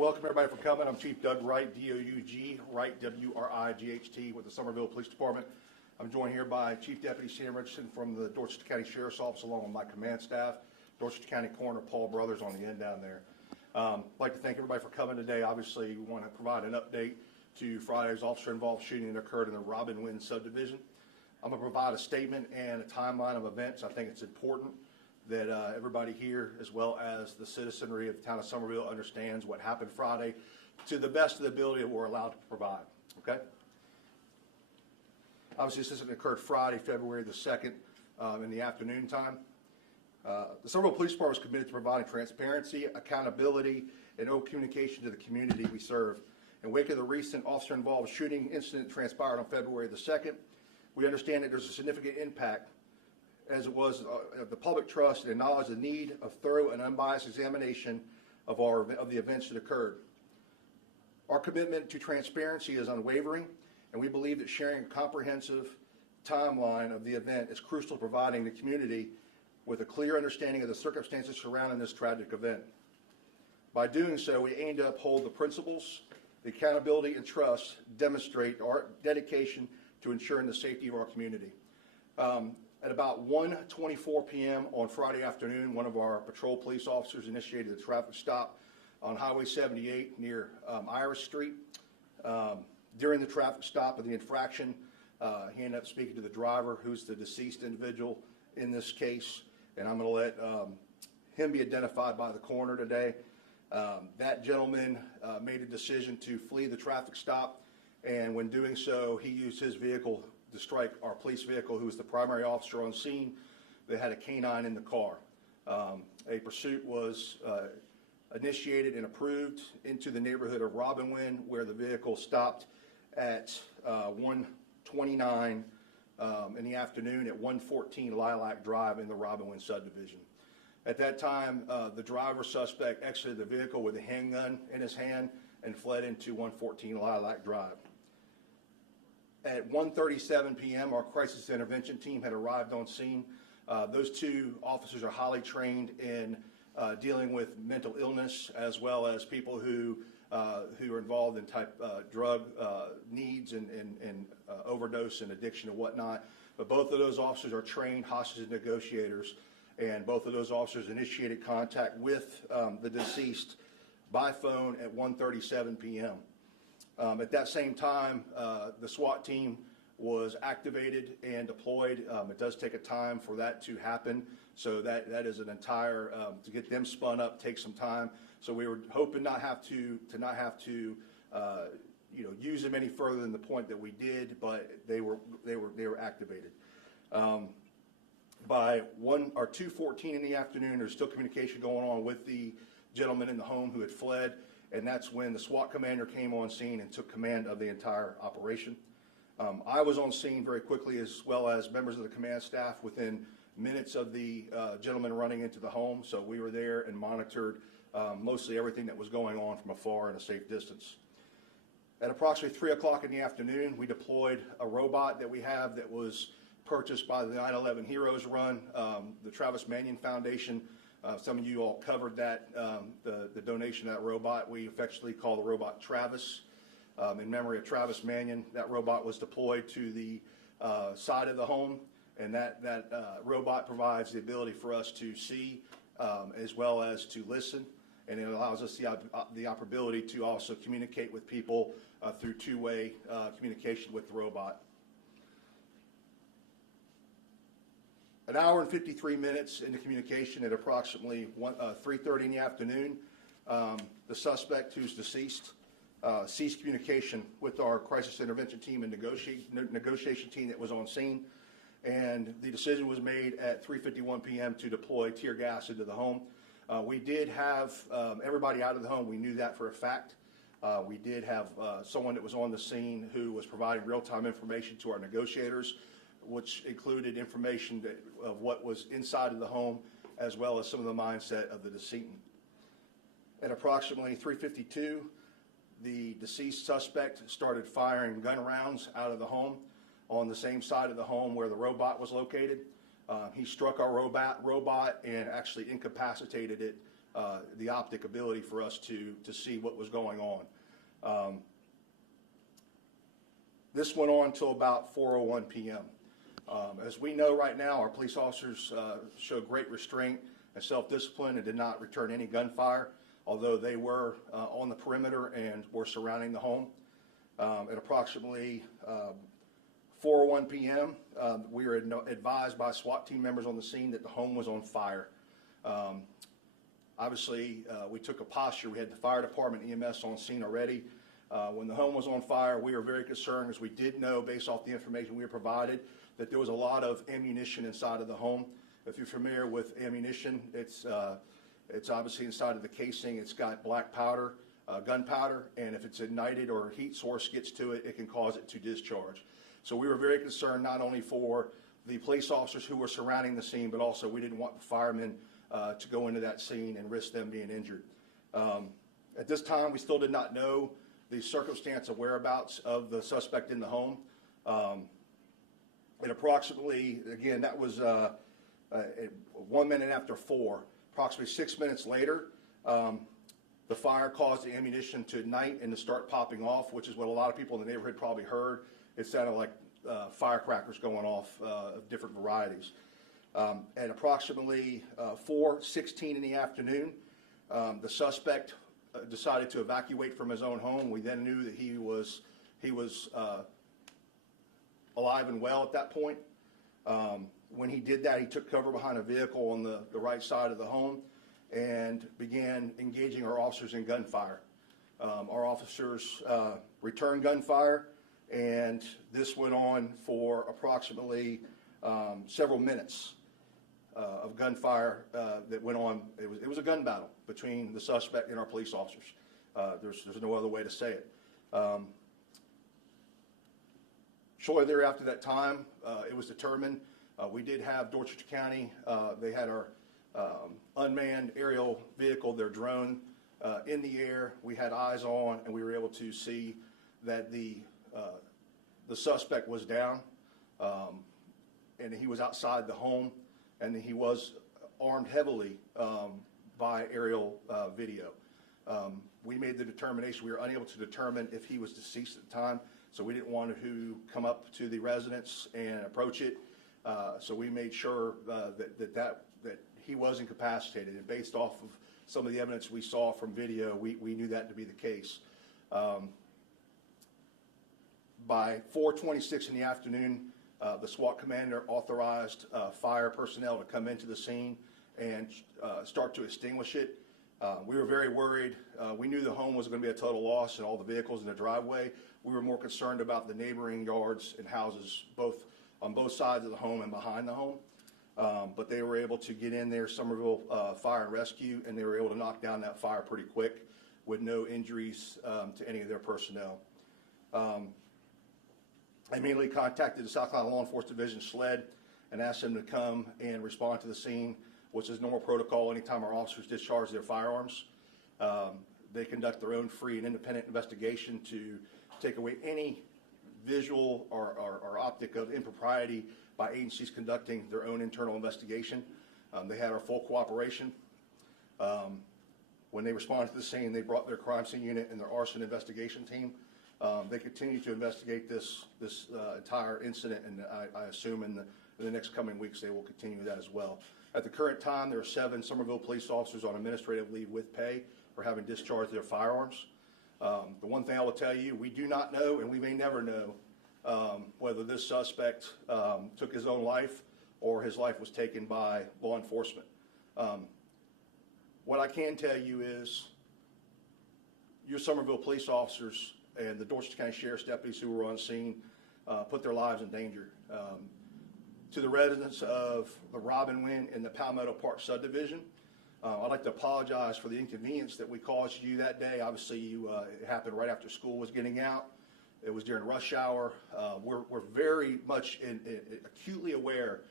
welcome everybody for coming. I'm Chief Doug Wright, D-O-U-G, Wright, W-R-I-G-H-T, with the Summerville Police Department. I'm joined here by Chief Deputy Sam Richardson from the Dorchester County Sheriff's Office, along with my command staff, Dorchester County Coroner Paul Brothers on the end down there. I'd like to thank everybody for coming today. Obviously, we want to provide an update to Friday's officer-involved shooting that occurred in the Robin Wynn subdivision. I'm going to provide a statement and a timeline of events. I think it's important that everybody here, as well as the citizenry of the town of Summerville, understands what happened Friday to the best of the ability that we're allowed to provide, okay? Obviously, this incident occurred Friday, February the 2nd, in the afternoon time. The Summerville Police Department is committed to providing transparency, accountability, and open communication to the community we serve. In wake of the recent officer-involved shooting incident that transpired on February the 2nd, we understand that there's a significant impact as it was the public trust and acknowledge the need of thorough and unbiased examination of the events that occurred. Our commitment to transparency is unwavering, and we believe that sharing a comprehensive timeline of the event is crucial to providing the community with a clear understanding of the circumstances surrounding this tragic event. By doing so, we aim to uphold the principles, the accountability, and trust demonstrate our dedication to ensuring the safety of our community. At about 1:24 p.m. on Friday afternoon, one of our patrol police officers initiated a traffic stop on Highway 78 near Iris Street. During the traffic stop of the infraction, he ended up speaking to the driver, who's the deceased individual in this case, and I'm going to let him be identified by the coroner today. That gentleman made a decision to flee the traffic stop, and when doing so, he used his vehicle to strike our police vehicle, who was the primary officer on scene. They had a canine in the car. A pursuit was initiated and approved into the neighborhood of Robin Wynn, where the vehicle stopped at 1:29 in the afternoon at 114 Lilac Drive in the Robin Wynn subdivision. At that time, the driver suspect exited the vehicle with a handgun in his hand and fled into 114 Lilac Drive. At 1:37 p.m., our crisis intervention team had arrived on scene. Those two officers are highly trained in dealing with mental illness, as well as people who are involved in drug needs and overdose and addiction and whatnot. But both of those officers are trained hostage negotiators, and both of those officers initiated contact with the deceased by phone at 1:37 p.m. At that same time, the SWAT team was activated and deployed. It does take a time for that to happen, so that is an entire to get them spun up takes some time. So we were hoping not have to use them any further than the point that we did, but they were activated. By 1 or 2:14 in the afternoon, there's still communication going on with the gentleman in the home who had fled. And that's when the SWAT commander came on scene and took command of the entire operation. I was on scene very quickly, as well as members of the command staff, within minutes of the gentleman running into the home. So we were there and monitored mostly everything that was going on from afar in a safe distance. At approximately 3 o'clock in the afternoon, we deployed a robot that we have that was purchased by the 9/11 Heroes Run, the Travis Manion Foundation. Some of you all covered that, the donation of that robot. We affectionately call the robot Travis. In memory of Travis Manion, that robot was deployed to the side of the home, and that robot provides the ability for us to see as well as to listen, and it allows us the ability to also communicate with people through two-way communication with the robot. An hour and 53 minutes into communication at approximately 3:30 in the afternoon, the suspect, who's deceased, ceased communication with our crisis intervention team and negotiation team that was on scene, and the decision was made at 3:51 p.m. to deploy tear gas into the home. We did have everybody out of the home. We knew that for a fact. We did have someone that was on the scene who was providing real-time information to our negotiators, which included information of what was inside of the home, as well as some of the mindset of the decedent. At approximately 3:52, the deceased suspect started firing gun rounds out of the home on the same side of the home where the robot was located. He struck our robot and actually incapacitated it the optic ability for us to see what was going on. This went on until about 4:01 p.m. As we know right now, our police officers showed great restraint and self-discipline and did not return any gunfire, although they were on the perimeter and were surrounding the home. At approximately 4:01 p.m., we were advised by SWAT team members on the scene that the home was on fire. Obviously, we took a posture. We had the fire department, EMS on scene already. When the home was on fire, we were very concerned, as we did know, based off the information we were provided, that there was a lot of ammunition inside of the home. If you're familiar with ammunition, it's obviously inside of the casing. It's got black powder, gunpowder, and if it's ignited or a heat source gets to it, it can cause it to discharge. So we were very concerned not only for the police officers who were surrounding the scene, but also we didn't want the firemen to go into that scene and risk them being injured. At this time, we still did not know the circumstance of whereabouts of the suspect in the home. And approximately, again, that was 1 minute after 4. Approximately 6 minutes later, the fire caused the ammunition to ignite and to start popping off, which is what a lot of people in the neighborhood probably heard. It sounded like firecrackers going off of different varieties. At approximately 4:16 in the afternoon, the suspect decided to evacuate from his own home. We then knew that he was alive and well at that point. When he did that, he took cover behind a vehicle on the right side of the home and began engaging our officers in gunfire. Our officers returned gunfire, and this went on for approximately several minutes of gunfire that went on. It was a gun battle between the suspect and our police officers. There's no other way to say it. Shortly thereafter that time, it was determined we did have Dorchester County. They had our unmanned aerial vehicle, their drone, in the air. We had eyes on, and we were able to see that the suspect was down, and he was outside the home, and he was armed heavily by aerial video. We made the determination. We were unable to determine if he was deceased at the time, so we didn't want to come up to the residence and approach it. So we made sure that he was incapacitated, and based off of some of the evidence we saw from video, we knew that to be the case. By 4:26 in the afternoon, the SWAT commander authorized fire personnel to come into the scene and start to extinguish it. We were very worried. We knew the home was going to be a total loss and all the vehicles in the driveway. We were more concerned about the neighboring yards and houses, on both sides of the home and behind the home. But they were able to get in there, Summerville Fire and Rescue, and they were able to knock down that fire pretty quick with no injuries to any of their personnel. I immediately contacted the South Carolina Law Enforcement Division SLED and asked them to come and respond to the scene, which is normal protocol anytime our officers discharge their firearms. They conduct their own free and independent investigation to take away any visual or optic of impropriety by agencies conducting their own internal investigation. They had our full cooperation. When they responded to the scene, they brought their crime scene unit and their arson investigation team. They continue to investigate this entire incident, and I assume in the next coming weeks they will continue that as well. At the current time, there are 7 Summerville police officers on administrative leave with pay for having discharged their firearms. The one thing I will tell you, we do not know, and we may never know, whether this suspect took his own life or his life was taken by law enforcement. What I can tell you is your Summerville police officers and the Dorchester County Sheriff's deputies who were on scene put their lives in danger. To the residents of the Robin Wynn and the Palmetto Park subdivision, I'd like to apologize for the inconvenience that we caused you that day. Obviously, it happened right after school was getting out. It was during rush hour. We're very much acutely aware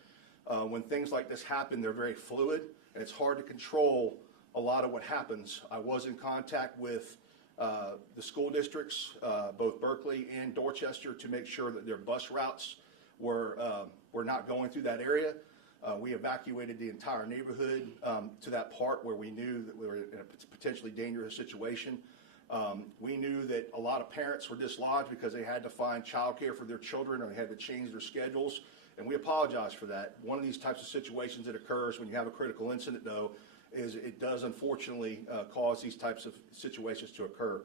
when things like this happen. They're very fluid, and it's hard to control a lot of what happens. I was in contact with the school districts, both Berkeley and Dorchester, to make sure that their bus routes were not going through that area. We evacuated the entire neighborhood to that part where we knew that we were in a potentially dangerous situation. We knew that a lot of parents were dislodged because they had to find childcare for their children or they had to change their schedules, and we apologize for that. One of these types of situations that occurs when you have a critical incident, though, is it does unfortunately cause these types of situations to occur.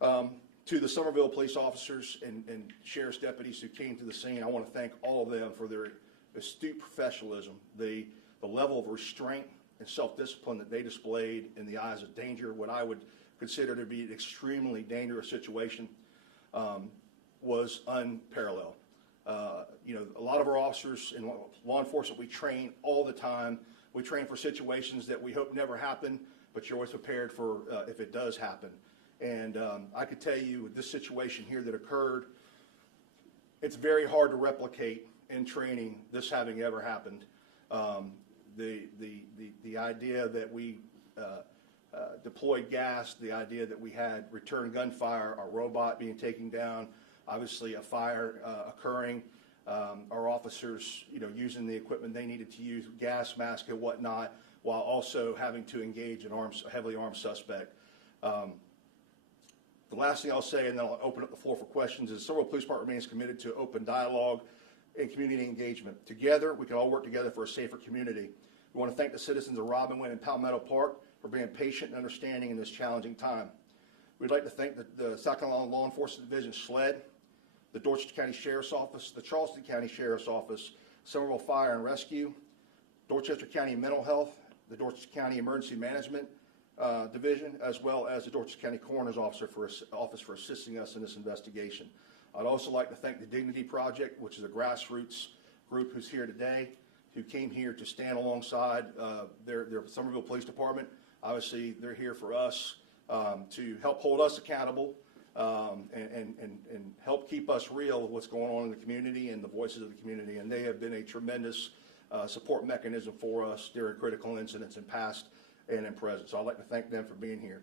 To the Summerville police officers and sheriff's deputies who came to the scene, I want to thank all of them for their astute professionalism, the level of restraint and self-discipline that they displayed in the eyes of danger, what I would consider to be an extremely dangerous situation, was unparalleled. You know, a lot of our officers in law enforcement, we train all the time. We train for situations that we hope never happen, but you're always prepared for if it does happen. And I could tell you with this situation here that occurred, it's very hard to replicate in training this having ever happened. The idea that we deployed gas, the idea that we had return gunfire, our robot being taken down, obviously a fire occurring, our officers, you know, using the equipment they needed to use, gas mask and whatnot, while also having to engage a heavily armed suspect. The last thing I'll say, and then I'll open up the floor for questions, is Summerville Police Department remains committed to open dialogue and community engagement. Together, we can all work together for a safer community. We want to thank the citizens of Robinwood and Palmetto Park for being patient and understanding in this challenging time. We'd like to thank the South Carolina Law Enforcement Division, SLED, the Dorchester County Sheriff's Office, the Charleston County Sheriff's Office, Summerville Fire and Rescue, Dorchester County Mental Health, the Dorchester County Emergency Management Division, as well as the Dorchester County Coroner's Office for assisting us in this investigation. I'd also like to thank the Dignity Project, which is a grassroots group who's here today, who came here to stand alongside their Summerville Police Department. Obviously, they're here for us to help hold us accountable and help keep us real with what's going on in the community and the voices of the community. And they have been a tremendous support mechanism for us during critical incidents in past and in present. So I'd like to thank them for being here.